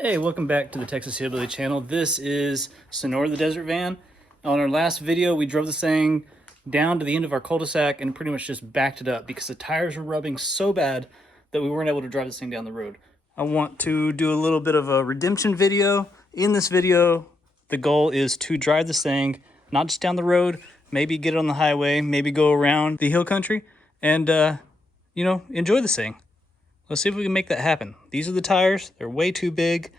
Hey, welcome back to the Texas Hillbilly channel. This is Sonora the Desert Van. On our last video, we drove this thing down to the end of our cul-de-sac and pretty much just backed it up because the tires were rubbing so bad that we weren't able to drive this thing down the road. I want to do a little bit of a redemption video. In this video, the goal is to drive this thing, not just down the road, maybe get it on the highway, maybe go around the hill country and, enjoy this thing. Let's see if we can make that happen. These are the tires. They're way too big.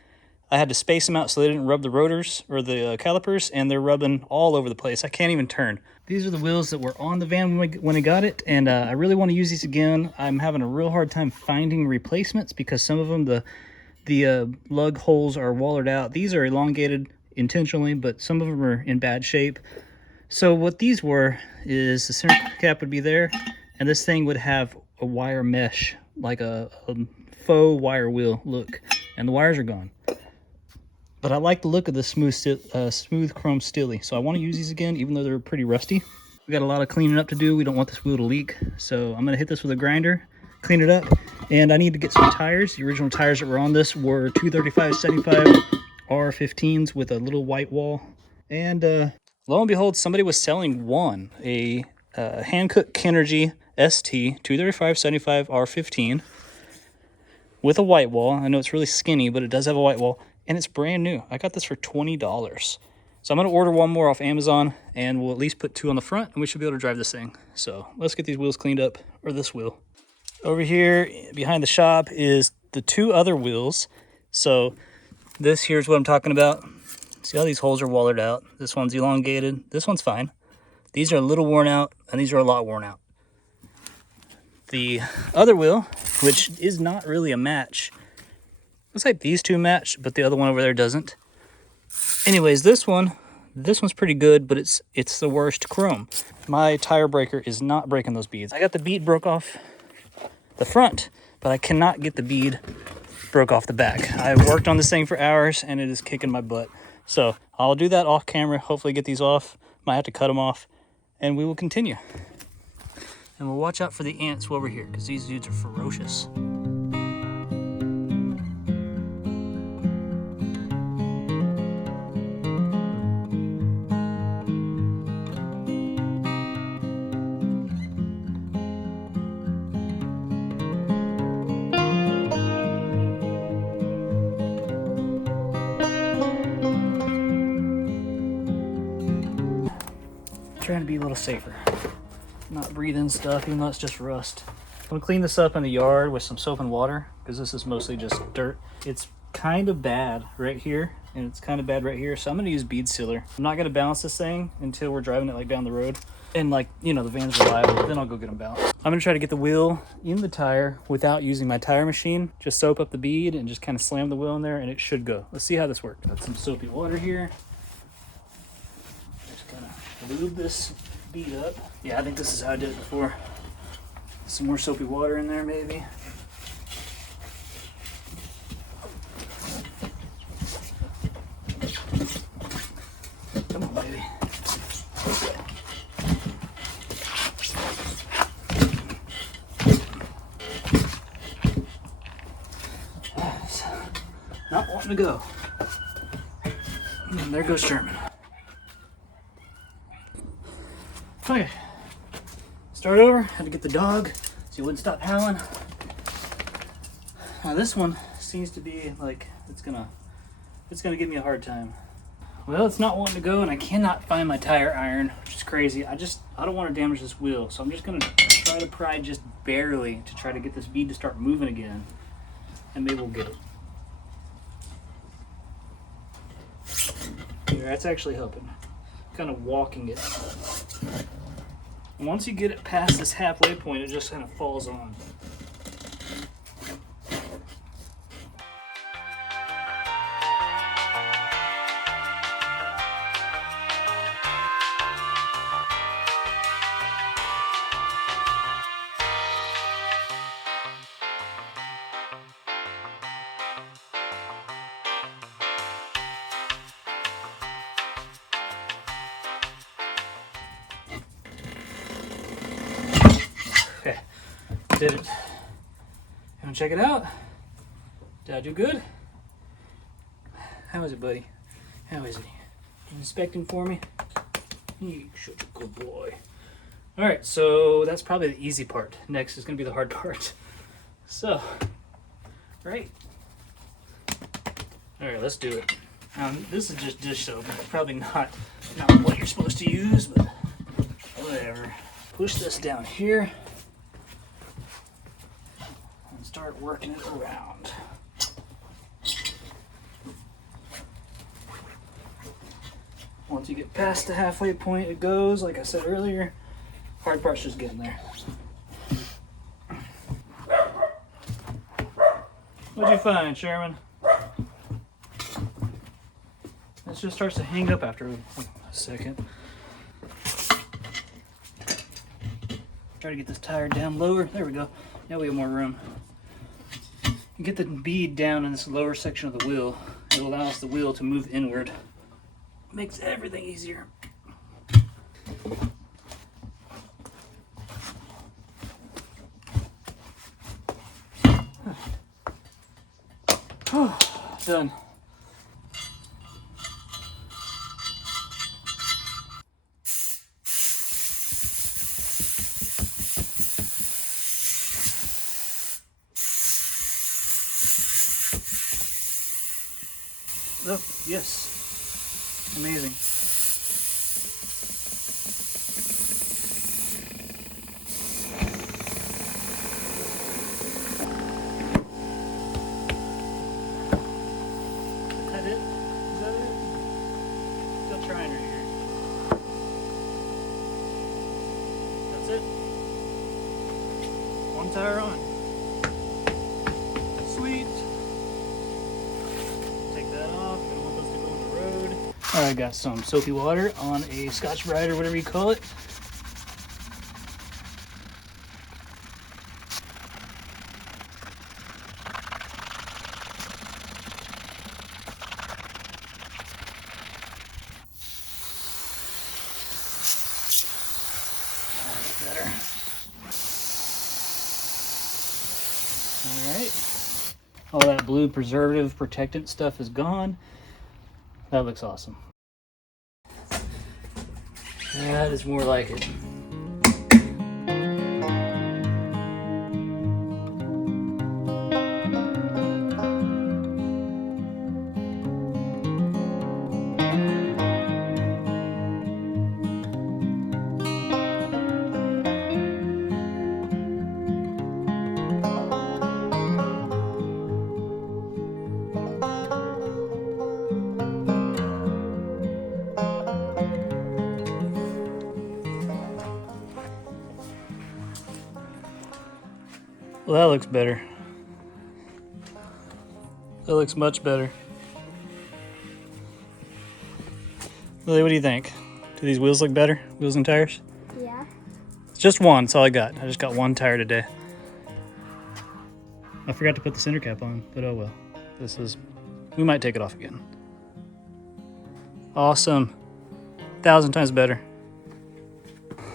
I had to space them out so they didn't rub the rotors or the calipers, and they're rubbing all over the place. I can't even turn. These are the wheels that were on the van when I got it, and I really want to use these again. I'm having a real hard time finding replacements because some of them, the lug holes are wallered out. These are elongated intentionally, but some of them are in bad shape. So what these were is the center cap would be there, and this thing would have a wire mesh, like a faux wire wheel look, and the wires are gone. But I like the look of the smooth chrome Stilly, so I want to use these again, even though they're pretty rusty. We got a lot of cleaning up to do. We don't want this wheel to leak, so I'm going to hit this with a grinder, clean it up, and I need to get some tires. The original tires that were on this were 235/75 R15s with a little white wall, and lo and behold, somebody was selling one, a Hankook Kenergy ST 235/75 R15 with a white wall. I know it's really skinny, but it does have a white wall, and it's brand new. I got this for $20. So I'm going to order one more off Amazon, and we'll at least put two on the front, and we should be able to drive this thing. So let's get these wheels cleaned up, or this wheel. Over here behind the shop is the two other wheels. So this here's what I'm talking about. See how these holes are wallered out? This one's elongated. This one's fine. These are a little worn out, and these are a lot worn out. The other wheel, which is not really a match, looks like these two match, but the other one over there doesn't. Anyways, this one's pretty good, but it's the worst chrome. My tire breaker is not breaking those beads. I got the bead broke off the front, but I cannot get the bead broke off the back. I worked on this thing for hours, and it is kicking my butt. So I'll do that off camera, hopefully get these off. Might have to cut them off, and we will continue. And we'll watch out for the ants over here, because these dudes are ferocious. Trying to be a little safer. Not breathing stuff, even though it's just rust. I'm gonna clean this up in the yard with some soap and water, because this is mostly just dirt. It's kind of bad right here, and it's kind of bad right here, so I'm gonna use bead sealer. I'm not gonna balance this thing until we're driving it like down the road, and like, the van's reliable, then I'll go get them balanced. I'm gonna try to get the wheel in the tire without using my tire machine. Just soap up the bead and just kind of slam the wheel in there, and it should go. Let's see how this works. Got some soapy water here. Just kind of lube this bead up. Yeah, I think this is how I did it before. Some more soapy water in there, maybe. Come on, baby. Not wanting to go. And there goes Sherman. Okay, start over. Had to get the dog so he wouldn't stop howling. Now this one seems to be like it's gonna give me a hard time. Well, it's not wanting to go, and I cannot find my tire iron, which is crazy. I don't want to damage this wheel, so I'm just gonna try to pry just barely to try to get this bead to start moving again, and maybe we'll get it. Here, that's actually helping. Kind of walking it. Once you get it past this halfway point, it just kind of falls on. Okay, did it. You wanna check it out? Did I do good? How is it, buddy? How is it? You inspecting for me? You such a good boy. All right, so that's probably the easy part. Next is gonna be the hard part. So, right. All right, let's do it. This is just dish soap. It's probably not what you're supposed to use, but whatever. Push this down here and start working it around. Once you get past the halfway point, it goes, like I said earlier. Hard part's just getting there. What'd you find, Sherman? This just starts to hang up after a second. Try to get this tire down lower. There we go. Now we have more room. You get the bead down in this lower section of the wheel. It allows the wheel to move inward. Makes everything easier. Done. Oh, yes. Amazing. Is that it? Is that it? Still trying right here. That's it. One tire on. Sweet. Take that off. I don't want those to go on the road. All right, got some soapy water on a Scotch-Brite or whatever you call it. Better. All right. All that blue preservative protectant stuff is gone. That looks awesome. That is more like it. Well, that looks better. That looks much better. Lily, what do you think? Do these wheels look better? Wheels and tires? Yeah. It's just one, that's all I got. I just got one tire today. I forgot to put the center cap on, but oh well. We might take it off again. Awesome. 1,000 times better.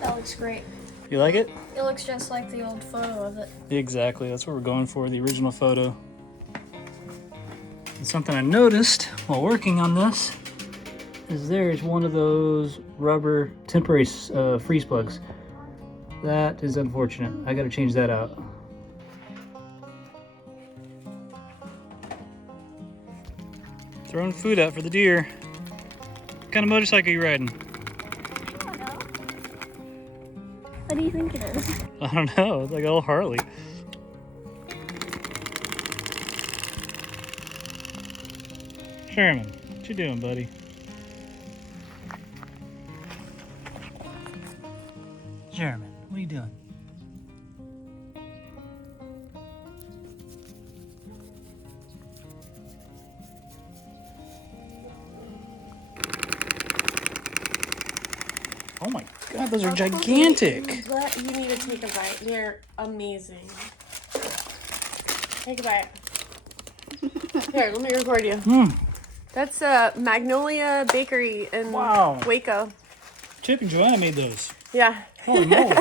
That looks great. You like it? It looks just like the old photo of it. Exactly, that's what we're going for, the original photo. And something I noticed while working on this is there's one of those rubber temporary freeze plugs. That is unfortunate. I gotta change that out. Throwing food out for the deer. What kind of motorcycle are you riding? I don't know. What do you think it is? I don't know, it's like a old Harley. Sherman, what you doing, buddy? Sherman, what are you doing? Oh my God, those are gigantic. But you need to take a bite. They're amazing. Take a bite. Here, let me record you. That's Magnolia Bakery in Waco. Chip and Joanna made those. Yeah. Holy moly.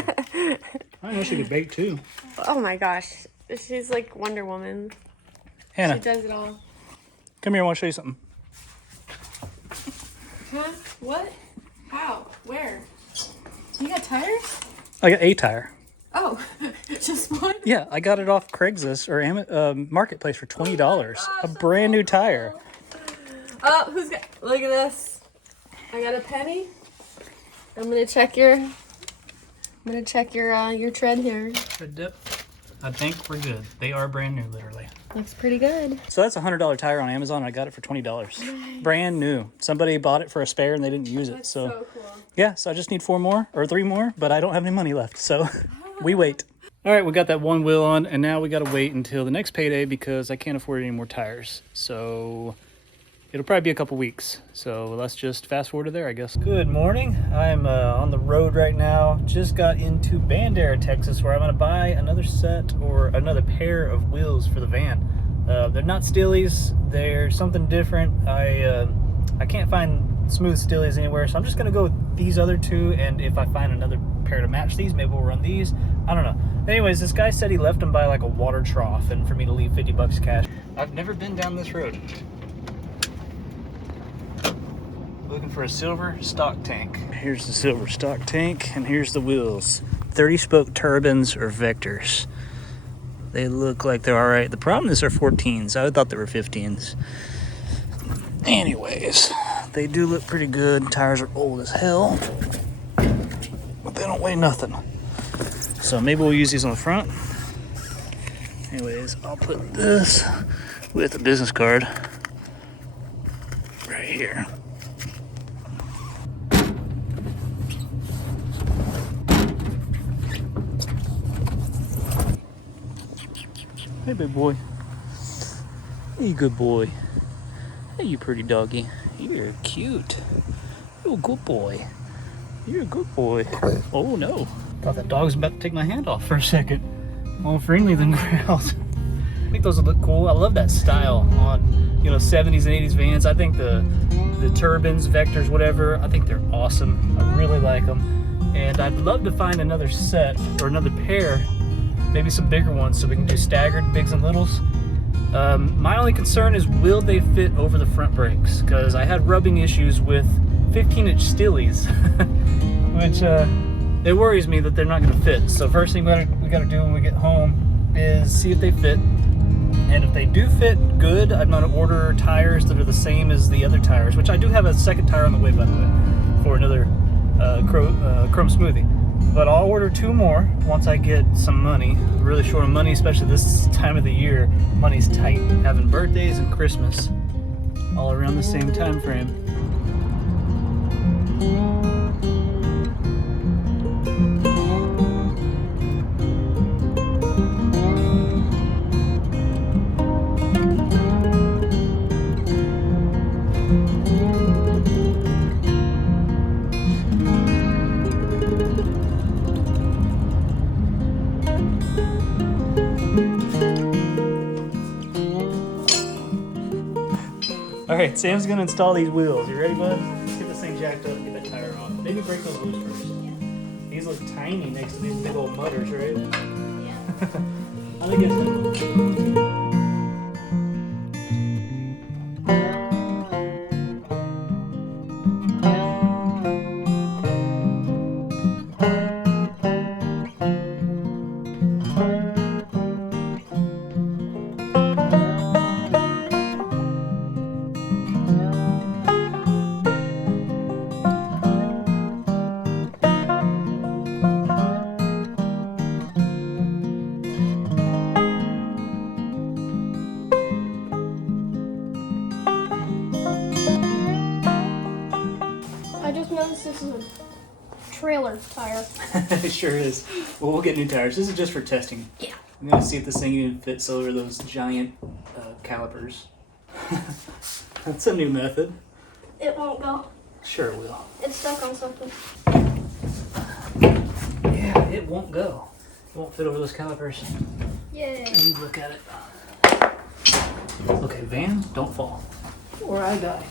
I know she could bake too. Oh my gosh. She's like Wonder Woman. Hannah, She does it all. come here, I want to show you something. Huh? What? How? Where? You got tires? I got a tire. Oh, just one? Yeah, I got it off Craigslist or Marketplace for $20. A brand new tire. Oh, who's got? Look at this. I got a penny. I'm gonna check your your tread here. I think we're good. They are brand new, literally. Looks pretty good. So that's a $100 tire on Amazon. I got it for $20. Nice. Brand new. Somebody bought it for a spare and they didn't use it. That's so cool. Yeah, so I just need 4 more or 3 more, but I don't have any money left, so we wait. All right, we got that one wheel on, and now we got to wait until the next payday because I can't afford any more tires. So it'll probably be a couple weeks. So let's just fast forward to there, I guess. Good morning. I'm on the road right now. Just got into Bandera, Texas, where I'm going to buy another set or another pair of wheels for the van. They're not Stillies. They're something different. I can't find smooth Stillies anywhere, so I'm just going to go with these other 2, and if I find another pair to match these, maybe we'll run these. I don't know. Anyways, this guy said he left them by like a water trough and for me to leave $50 cash. I've never been down this road. Looking for a silver stock tank. Here's the silver stock tank, and here's the wheels. 30-spoke turbines or vectors. They look like they're all right. The problem is they're 14s. I thought they were 15s. Anyways, they do look pretty good. Tires are old as hell, but they don't weigh nothing. So maybe we'll use these on the front. Anyways, I'll put this with a business card right here. Hey, big boy. Hey, good boy. Hey, you pretty doggy. You're cute. You're a good boy. You're a good boy. Oh, no. Thought that dog was about to take my hand off for a second. More friendly than growls. I think those would look cool. I love that style on, 70s and 80s vans. I think the turbines, vectors, whatever, I think they're awesome. I really like them. And I'd love to find another set or another pair, maybe some bigger ones, so we can do staggered bigs and littles. My only concern is, will they fit over the front brakes? Because I had rubbing issues with 15-inch Stillies, which it worries me that they're not going to fit. So first thing we got to do when we get home is see if they fit. And if they do fit good, I'm going to order tires that are the same as the other tires, which I do have a second tire on the way, by the way, for another Chrome Smoothie. But I'll order 2 more once I get some money. I'm really short on money, especially this time of the year. Money's tight. Having birthdays and Christmas all around the same time frame. Alright, Sam's gonna install these wheels. You ready, bud? Let's get this thing jacked up and get that tire off. Maybe break those loose first. Yeah. These look tiny next to these big old mutters, right? Yeah. How do I get them? This is a trailer tire. It sure is. Well, we'll get new tires. This is just for testing. Yeah. I'm gonna see if this thing even fits over those giant calipers. That's a new method. It won't go. Sure it will. It's stuck on something. Yeah, it won't go. It won't fit over those calipers. Yay. Let me look at it. Okay, van, don't fall. Or I die.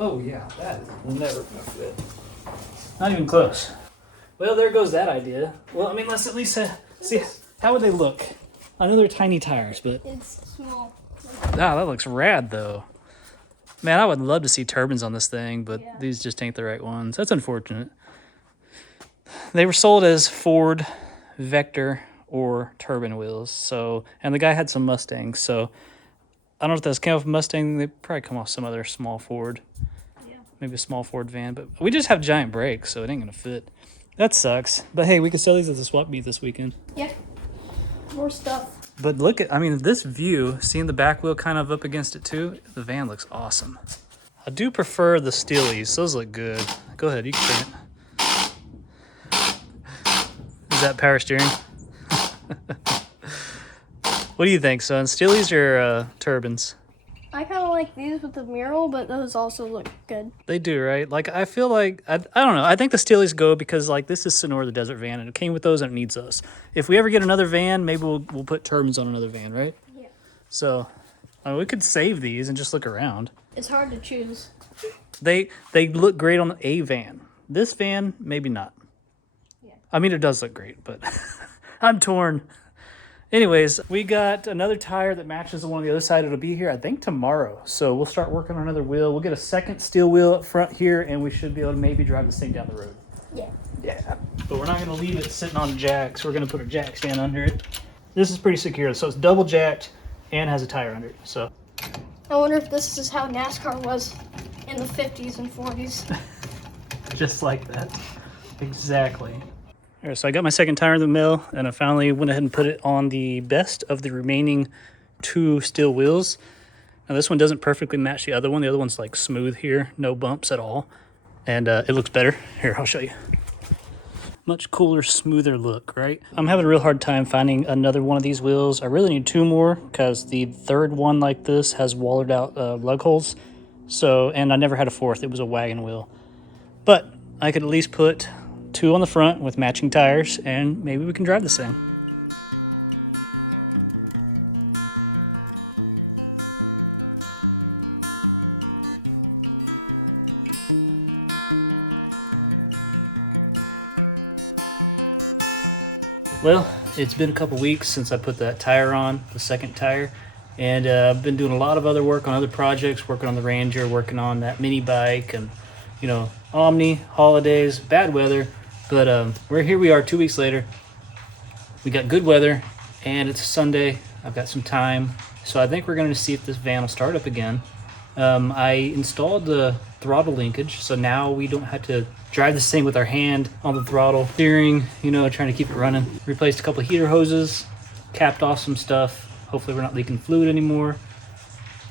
Oh yeah, that is never gonna fit. Not even close. Well, there goes that idea. Well, I mean, let's at least see, how would they look? I know they're tiny tires, but... It's small. Ah, that looks rad, though. Man, I would love to see turbines on this thing, but Yeah. these just ain't the right ones. That's unfortunate. They were sold as Ford, Vector, or turbine wheels. So, and the guy had some Mustangs. So, I don't know if those came off Mustang. They probably come off some other small Ford. Yeah. Maybe a small Ford van. But we just have giant brakes, so it ain't gonna fit. That sucks. But hey, we could sell these at the swap meet this weekend. Yeah. More stuff. But look at, I mean, this view, seeing the back wheel kind of up against it too, the van looks awesome. I do prefer the Steelies. Those look good. Go ahead, you can turn it. Is that power steering? What do you think, son? Steelies or turbines? I kind of like these with the mural, but those also look good. They do, right? Like, I feel like, I don't know. I think the Steelies go because, like, this is Sonora the Desert van, and it came with those and it needs us. If we ever get another van, maybe we'll put turbines on another van, right? Yeah. So, we could save these and just look around. It's hard to choose. They look great on a van. This van, maybe not. Yeah. I mean, it does look great, but I'm torn. Anyways, we got another tire that matches the one on the other side. It'll be here, I think, tomorrow. So we'll start working on another wheel. We'll get a second steel wheel up front here, and we should be able to maybe drive this thing down the road. Yeah. Yeah. But we're not going to leave it sitting on jacks. We're going to put a jack stand under it. This is pretty secure. So it's double jacked and has a tire under it. So I wonder if this is how NASCAR was in the 50s and 40s. just like that. Exactly. All right, so I got my second tire in the mill, and I finally went ahead and put it on the best of the remaining 2 steel wheels. Now this one doesn't perfectly match the other one. The other one's like smooth here, no bumps at all. And it looks better. Here, I'll show you. Much cooler, smoother look, right? I'm having a real hard time finding another one of these wheels. I really need 2 more because the third one like this has wallered out lug holes. So, and I never had a fourth. It was a wagon wheel. But I could at least put 2 on the front with matching tires, and maybe we can drive this thing. Well, it's been a couple weeks since I put that tire on, the second tire, and I've been doing a lot of other work on other projects, working on the Ranger, working on that mini bike, and you know, Omni, holidays, bad weather, but here we are 2 weeks later. We got good weather, and it's a Sunday. I've got some time, so I think we're going to see if this van will start up again. I installed the throttle linkage, so now we don't have to drive this thing with our hand on the throttle, steering, you know, trying to keep it running. Replaced a couple of heater hoses, capped off some stuff. Hopefully we're not leaking fluid anymore.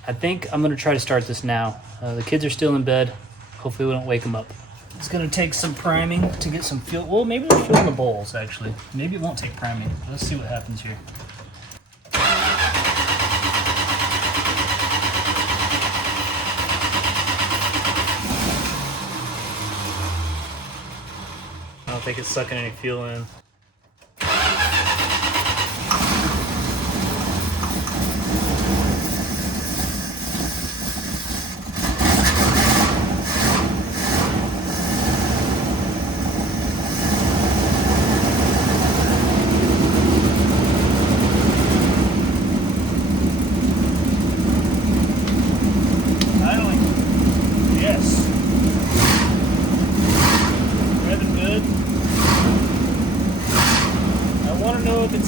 I think I'm going to try to start this now. The kids are still in bed. Hopefully we don't wake them up. It's going to take some priming to get some fuel. Well, maybe we'll fill in the bowls, actually. Maybe it won't take priming. Let's see what happens here. I don't think it's sucking any fuel in.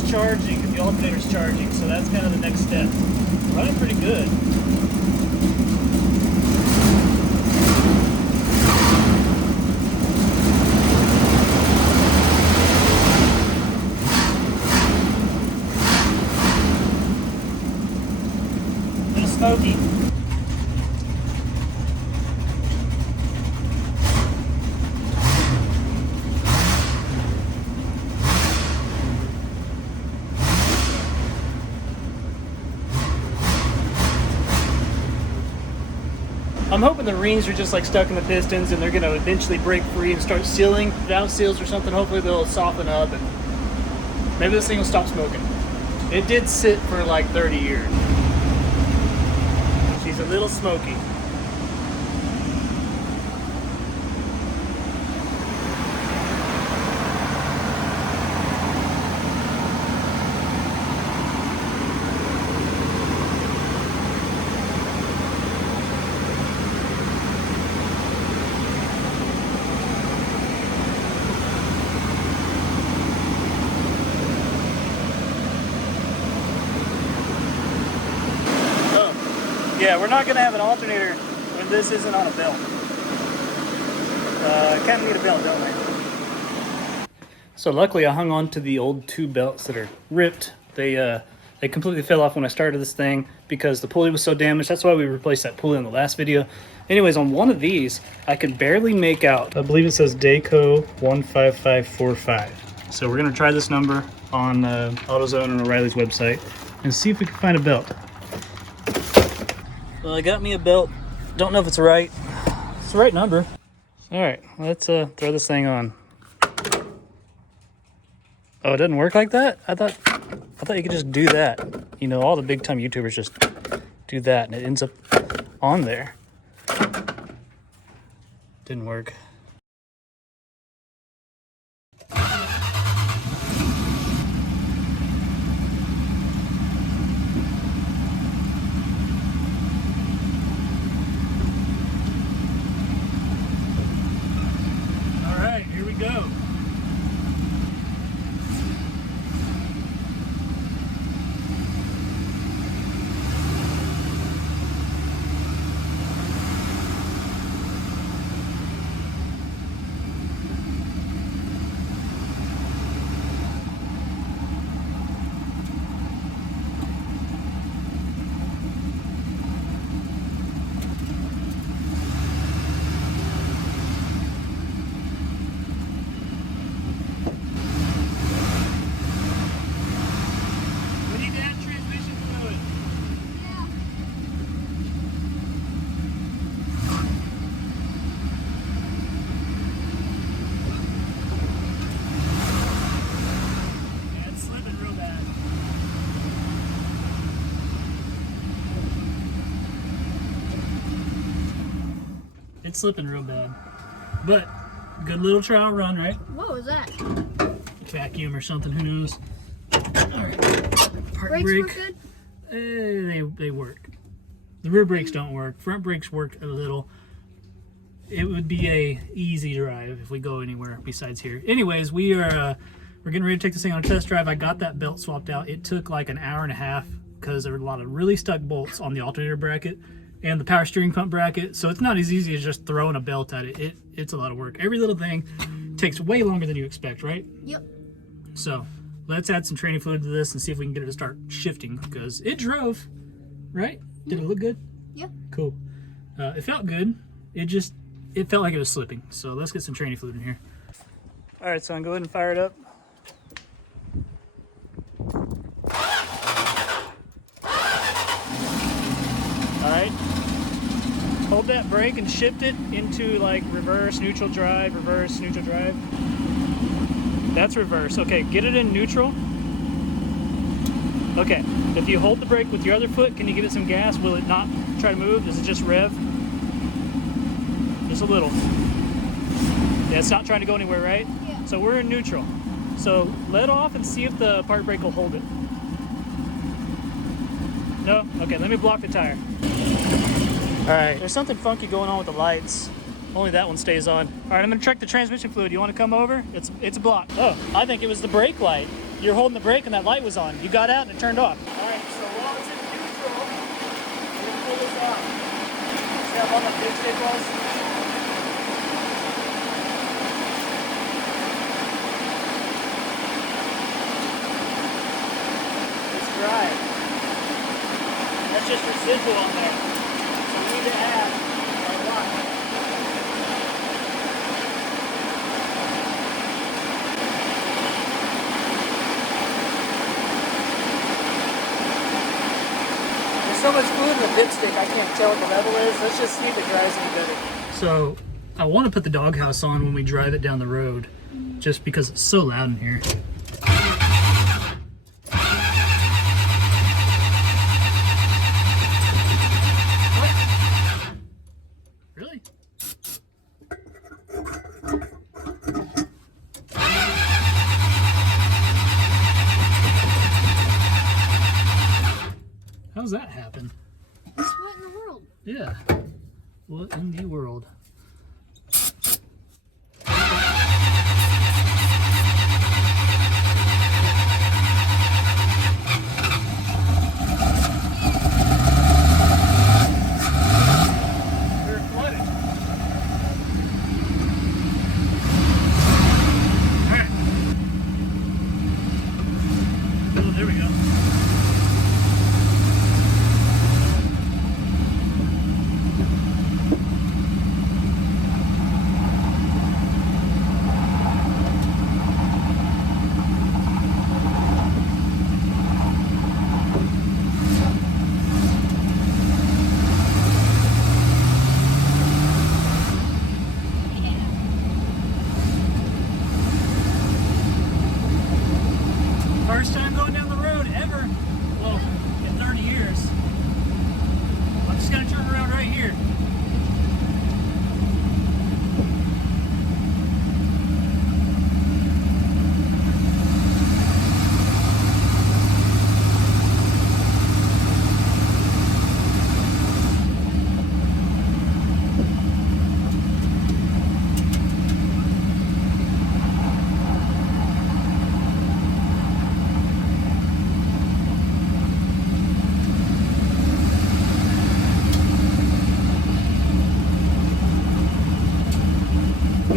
Charging, if the alternator's charging, so that's kind of the next step. Running pretty good. A little smoky. I'm hoping the rings are just like stuck in the pistons and they're going to eventually break free and start sealing. Valve seals or something, hopefully they'll soften up and maybe this thing will stop smoking. It did sit for like 30 years. She's a little smoky. Yeah, we're not going to have an alternator when this isn't on a belt. Kind of need a belt, don't we? So luckily I hung on to the old two belts that are ripped. They completely fell off when I started this thing because the pulley was so damaged. That's why we replaced that pulley in the last video. Anyways, on one of these, I could barely make out. I believe it says Dayco 15545. So we're going to try this number on AutoZone and O'Reilly's website and see if we can find a belt. Well, I got me a belt. Don't know if it's right. It's the right number. All right, let's throw this thing on. Oh, it doesn't work like that? I thought you could just do that. You know, all the big time YouTubers just do that and it ends up on there. Didn't work. All right, here we go. It's slipping real bad, but good little trial run, right? What was that? Vacuum or something, who knows? All right, park Brakes brake. work good? They work. The rear brakes don't work. Front brakes work a little. It would be a easy drive if we go anywhere besides here. Anyways, we're getting ready to take this thing on a test drive. I got that belt swapped out. It took like an hour and a half because there were a lot of really stuck bolts on the alternator bracket and the power steering pump bracket, so it's not as easy as just throwing a belt at it. It's a lot of work. Every little thing takes way longer than you expect, right? Yep. So let's add some training fluid to this and see if we can get it to start shifting, because it drove, right? Did it look good? Yep. Cool. It felt good. It felt like it was slipping. So let's get some training fluid in here. All right, so I'm going to go ahead and fire it up. All right. Hold that brake and shift it into like reverse, neutral drive, reverse, neutral drive. That's reverse. Okay, get it in neutral. Okay, if you hold the brake with your other foot, can you give it some gas? Will it not try to move? Does it just rev? Just a little. Yeah, it's not trying to go anywhere, right? Yeah. So we're in neutral. So let off and see if the park brake will hold it. No? Okay, let me block the tire. All right, there's something funky going on with the lights. Only that one stays on. All right, I'm gonna check the transmission fluid. You wanna come over? It's blocked. Oh, I think it was the brake light. You're holding the brake and that light was on. You got out and it turned off. All right, so while it's in neutral, we're gonna pull this off. See how long the dipstick was? It's dry. That's just residual on there. So we need to add a lot. There's so much fluid in the dipstick, I can't tell what the level is. Let's just see if it dries any better. So I want to put the doghouse on when we drive it down the road, just because it's so loud in here. Really? How's that happen? What in the world? Yeah. What in the world?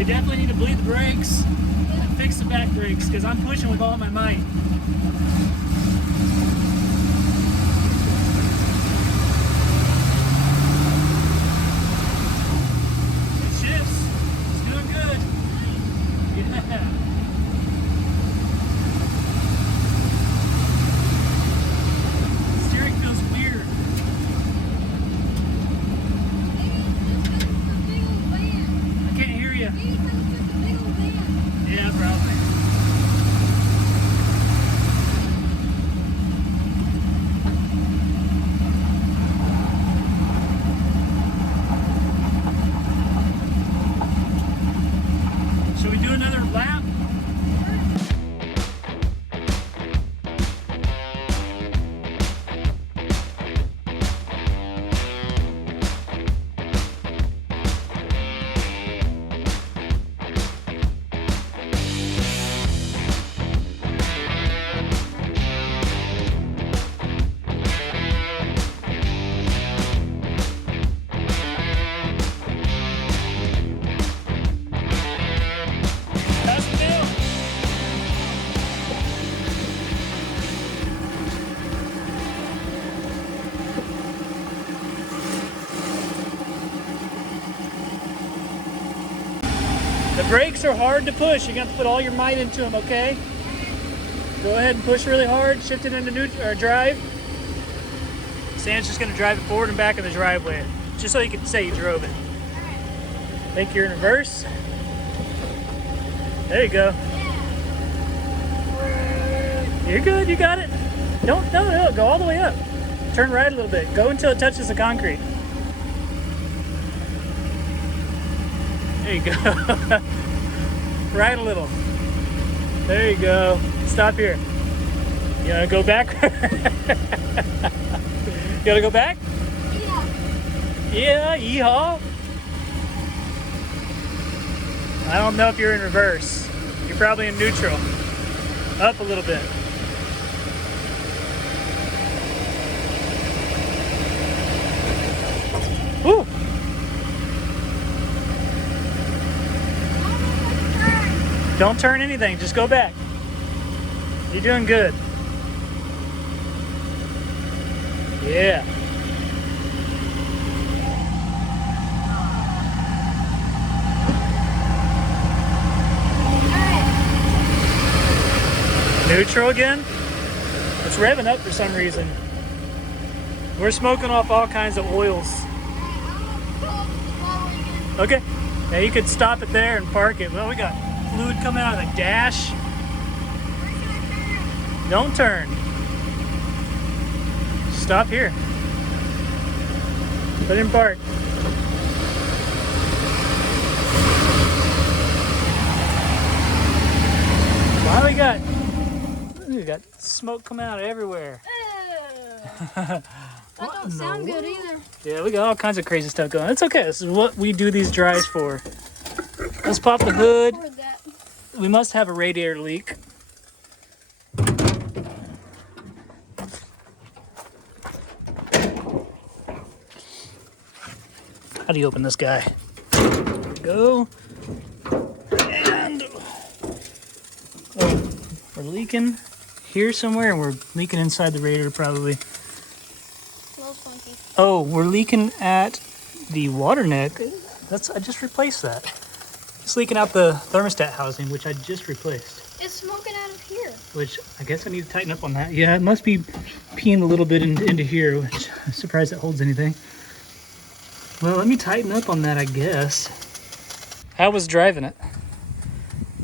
We definitely need to bleed the brakes and fix the back brakes because I'm pushing with all my might. It shifts. It's doing good. Yeah. Steering feels weird. I can't hear you. Yeah, probably. Should we do another lap? How's it feel? The brakes are hard to push. You're gonna have to put all your might into them, okay? Go ahead and push really hard, shift it into neutral or drive. Sam's just gonna drive it forward and back in the driveway, just so you can say you drove it. Think you're in reverse. There you go. You're good, you got it. No, go all the way up. Turn right a little bit. Go until it touches the concrete. There you go. Right a little. There you go. Stop here. You wanna go back? You wanna go back? Yeah, yeehaw. I don't know if you're in reverse. You're probably in neutral. Up a little bit. Woo! Don't turn anything, just go back. You're doing good. Yeah. Neutral again? It's revving up for some reason. We're smoking off all kinds of oils. Okay. Now you could stop it there and park it. Well, we got fluid coming out of the dash. Don't turn. Stop here. Put it in park. Wow, we got smoke coming out everywhere. That don't sound good either. Yeah, we got all kinds of crazy stuff going. It's okay. This is what we do these drives for. Let's pop the hood. We must have a radiator leak. How do you open this guy? There we go. And oh, we're leaking here somewhere, and we're leaking inside the radiator probably. Smells funky. Oh, we're leaking at the water neck. I just replaced that. It's leaking out the thermostat housing, which I just replaced. It's smoking out of here. Which I guess I need to tighten up on that. Yeah, it must be peeing a little bit into here, which I'm surprised it holds anything. Well, let me tighten up on that, I guess. How was driving it?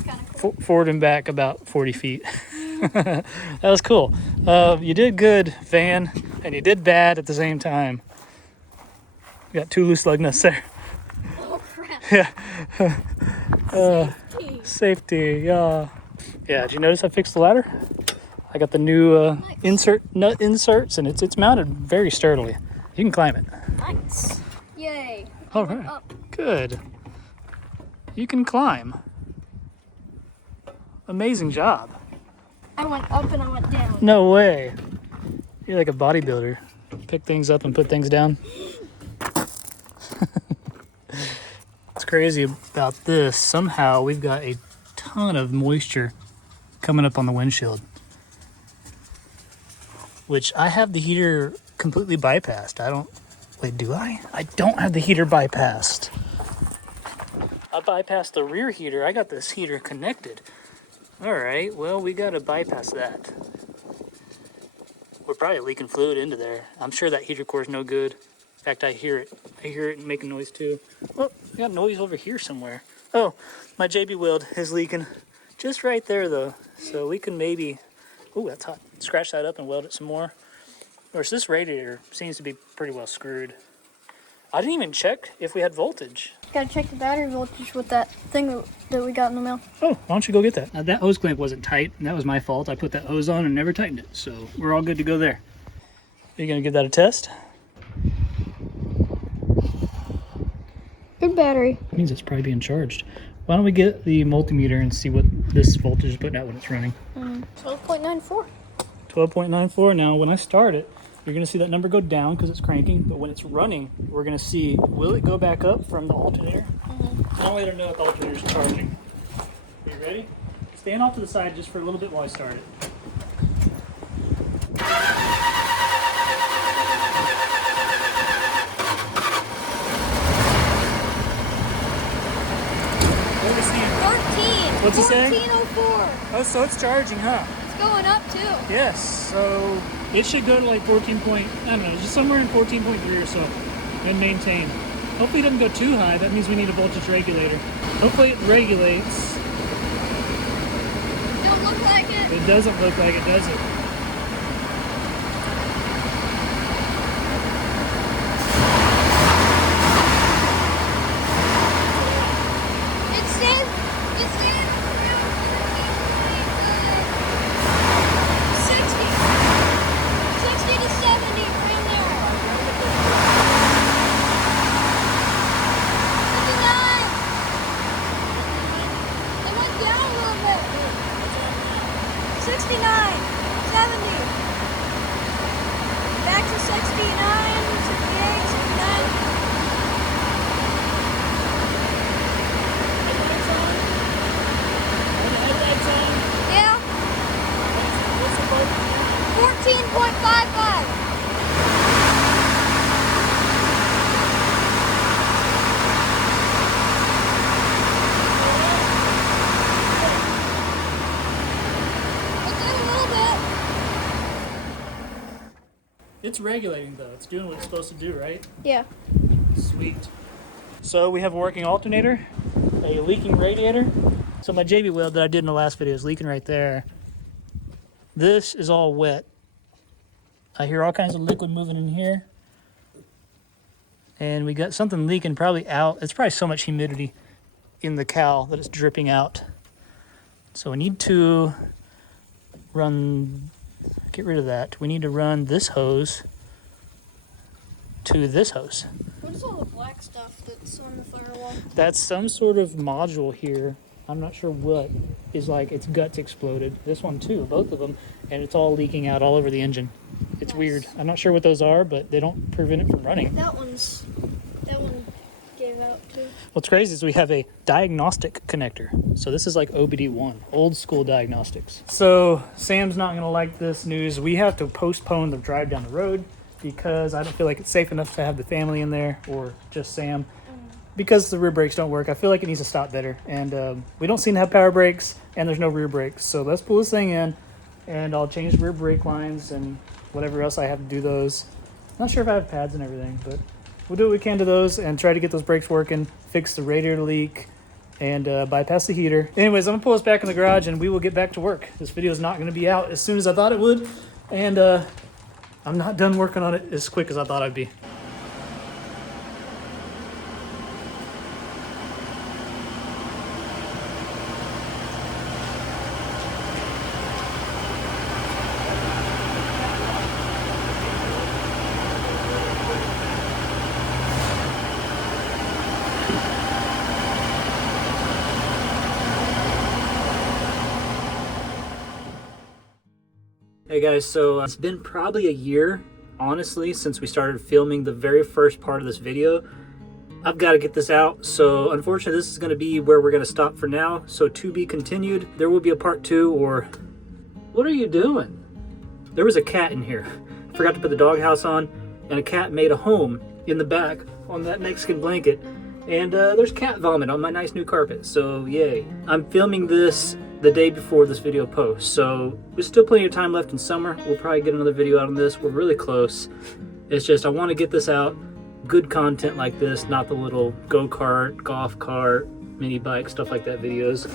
Kind of cool. Forward and back about 40 feet. That was cool. You did good, van, and you did bad at the same time. You got 2 loose lug nuts there. Oh crap. Yeah. Safety, yeah. Yeah, did you notice I fixed the ladder? I got the new Nice. nut inserts, and it's mounted very sturdily. You can climb it. Nice. Yay. All right. Up. Good. You can climb. Amazing job. I went up and I went down. No way. You're like a bodybuilder. Pick things up and put things down. It's crazy about this? Somehow we've got a ton of moisture coming up on the windshield, which I have the heater completely bypassed. Wait, do I? I don't have the heater bypassed. I bypassed the rear heater. I got this heater connected. All right, well, we got to bypass that. We're probably leaking fluid into there. I'm sure that heater core is no good. In fact, I hear it. I hear it making noise too. Oh, we got noise over here somewhere. Oh, my JB weld is leaking just right there though. So we can maybe, oh, that's hot. Scratch that up and weld it some more. Of course, this radiator seems to be pretty well screwed. I didn't even check if we had voltage. Gotta check the battery voltage with that thing that we got in the mail. Oh, why don't you go get that? That hose clamp wasn't tight, and that was my fault. I put that hose on and never tightened it, so we're all good to go there. Are you gonna give that a test? Good battery. That means it's probably being charged. Why don't we get the multimeter and see what this voltage is putting out when it's running? 12.94. 12.94. Now, when I start it, you're going to see that number go down because it's cranking, but when it's running, we're going to see, will it go back up from the alternator? I'll let her know if the alternator is charging. Are you ready? Stand off to the side just for a little bit while I start it. What are we seeing? 13. What's it saying? 1404. Oh, so it's charging, huh? It's going up too. Yes, so it should go to like 14 point, I don't know, just somewhere in 14.3 or so, and maintain. Hopefully it doesn't go too high. That means we need a voltage regulator. Hopefully it regulates. Don't look like it. It doesn't look like it, does it? It stands around 60 to 70 around there. 59. It went down a little bit. 69, 70. Back to 69, 68, 69. Yeah. 14.55. It did a little bit. It's regulating though. It's doing what it's supposed to do, right? Yeah. Sweet. So we have a working alternator, a leaking radiator. So my JB weld that I did in the last video is leaking right there. This is all wet. I hear all kinds of liquid moving in here. And we got something leaking probably out. It's probably so much humidity in the cowl that it's dripping out. So we need to get rid of that. We need to run this hose to this hose. What is all the black stuff that's on the firewall? That's some sort of module here. I'm not sure what is like its guts exploded. This one too, both of them, and it's all leaking out all over the engine. It's weird. I'm not sure what those are, but they don't prevent it from running. That one gave out too. What's crazy is we have a diagnostic connector. So this is like OBD1, old school diagnostics. So Sam's not gonna like this news. We have to postpone the drive down the road because I don't feel like it's safe enough to have the family in there or just Sam. Because the rear brakes don't work, I feel like it needs to stop better. And we don't seem to have power brakes, and there's no rear brakes. So let's pull this thing in, and I'll change the rear brake lines and whatever else I have to do those. Not sure if I have pads and everything, but we'll do what we can to those and try to get those brakes working, fix the radiator leak, and bypass the heater. Anyways, I'm gonna pull this back in the garage, and we will get back to work. This video is not gonna be out as soon as I thought it would, and I'm not done working on it as quick as I thought I'd be. Hey guys, so it's been probably a year, honestly, since we started filming the very first part of this video. I've got to get this out. So unfortunately, this is going to be where we're going to stop for now. So to be continued. There will be a part 2, or what are you doing? There was a cat in here. Forgot to put the doghouse on, and a cat made a home in the back on that Mexican blanket. And there's cat vomit on my nice new carpet, so yay. I'm filming this the day before this video posts, so there's still plenty of time left in summer. We'll probably get another video out on this. We're really close. It's just I want to get this out. Good content like this, not the little go-kart, golf cart, mini bike, stuff like that videos.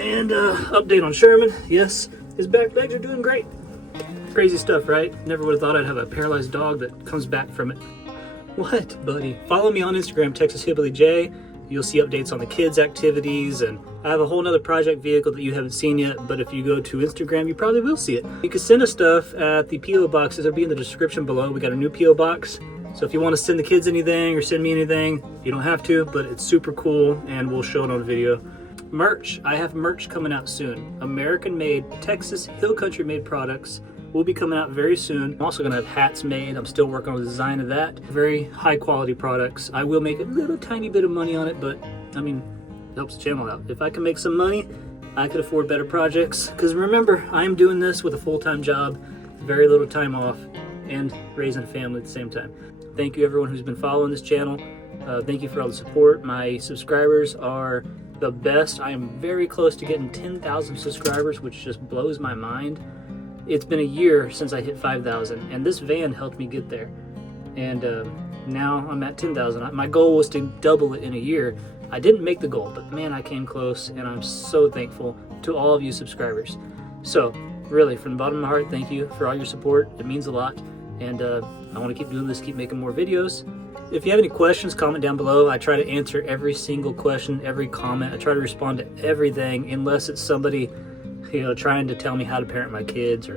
And update on Sherman. Yes, his back legs are doing great. Crazy stuff, right? Never would have thought I'd have a paralyzed dog that comes back from it. What, buddy? Follow me on Instagram, Texas Hillbilly J. You'll see updates on the kids' activities, and I have a whole nother project vehicle that you haven't seen yet, but if you go to Instagram, you probably will see it. You can send us stuff at the P.O. boxes. It'll be in the description below. We got a new P.O. box. So if you want to send the kids anything or send me anything, you don't have to, but it's super cool, and we'll show it on video. Merch. I have merch coming out soon. American-made, Texas Hill Country-made products will be coming out very soon. I'm also going to have hats made. I'm still working on the design of that. Very high-quality products. I will make a little tiny bit of money on it, but, I mean, it helps the channel out. If I can make some money, I could afford better projects. Because remember, I am doing this with a full-time job, very little time off, and raising a family at the same time. Thank you, everyone who's been following this channel. Thank you for all the support. My subscribers are the best. I am very close to getting 10,000 subscribers, which just blows my mind. It's been a year since I hit 5,000, and this van helped me get there. And now I'm at 10,000. My goal was to double it in a year. I didn't make the goal, but man, I came close, and I'm so thankful to all of you subscribers. So, really, from the bottom of my heart, thank you for all your support. It means a lot, and I want to keep doing this, keep making more videos. If you have any questions, comment down below. I try to answer every single question, every comment. I try to respond to everything, unless it's somebody, you know, trying to tell me how to parent my kids.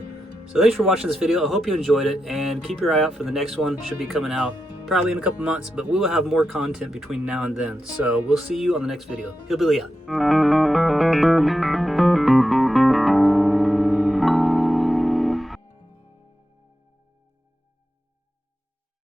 So thanks for watching this video. I hope you enjoyed it, and keep your eye out for the next one. Should be coming out probably in a couple months, but we will have more content between now and then. So we'll see you on the next video. Hillbilly out.